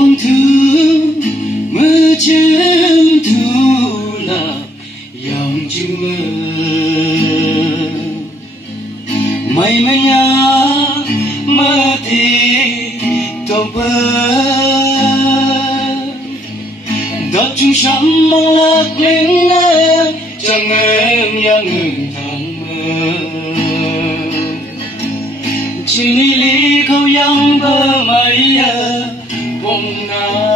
phong thư mưa chim thu là dòng chim mây mây nhá mơ thì tôm bơ đợt chung sắm mong lạc lên em chẳng em yang ngừng thang mơ chỉ lý lý câu yang bơ mây vùng nào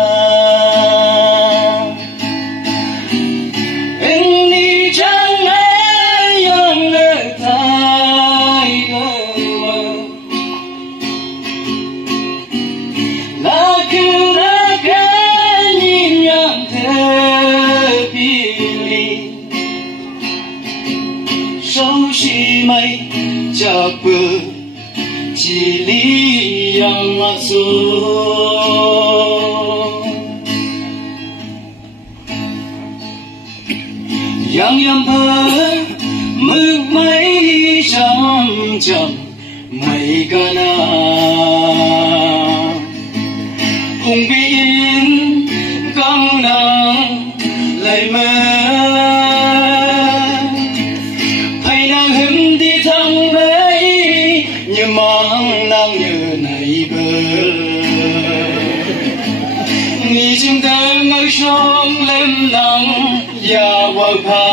em đi chẳng ai yang ngờ thay mơ là cứ là cái nhìn nhận thế pili sâu xì mây chợt bờ chỉ lý yang ngã xuống yang yam bờ mực mây chậm chậm mây ca na hùng biên căng nắng lại mơ hay nàng hứng đi thăng đấy như mang nàng như này bờ nghĩ chim tơ ngồi sông lên nắng ya vào pha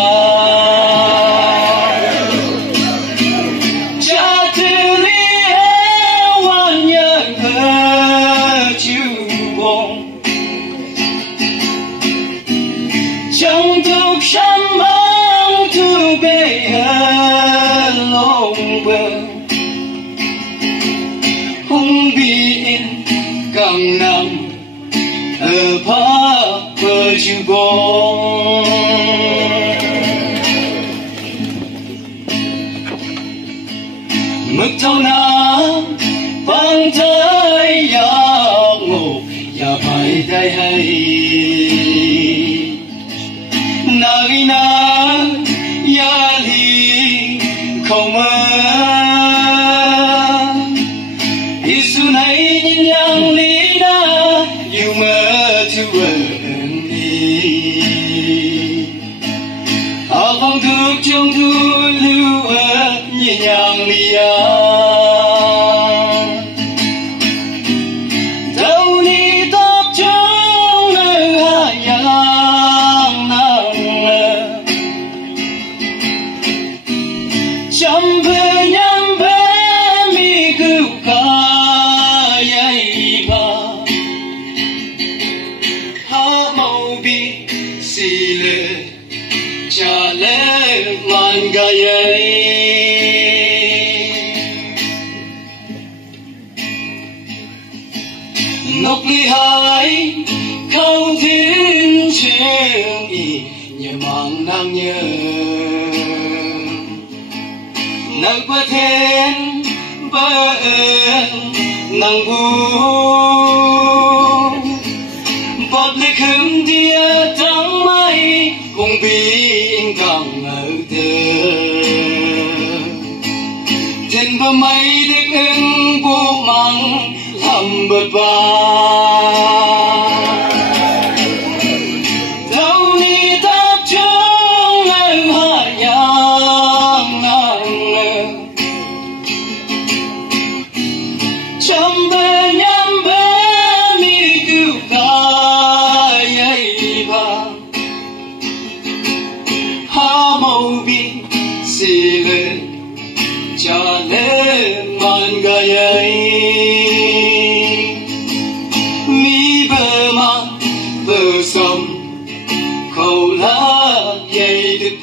cha thư lý hoàn nhớ thơ chịu buồn trong thuộc sắm bóng thu bê hơn lông bờ hùng biên càng nằm ở phá bờ chịu buồn mực thâu nắng vang tới ya ngủ ya phải thay hay nari na ya li không mơ isu này nhìn yang lý na yêu mơ thu ơn đi áo phong thức trong thu lưu ơn nhẹ nhàng đi đâu đi tóc trong nơi hạ yang nắng chăm về nhắm bé mi cứu cả dây ba ha màu bi xì lệ cha lệ man ga dây ngọc ly hai câu thiên trên y nhớ mang nàng nhớ nàng qua thiên bơ nàng buồn bọt lệ khâm tia trắng mây cùng biên càng ở thơ trên bờ mây được ưng buông măng thầm bật va đâu đi tháp trong em hạ yang nắng chăm bê nhắm bê mi cứu cả dây ba ha màu bi xì lên cha lên man ga dây mi bờ man bờ sông khâu lá dây đứt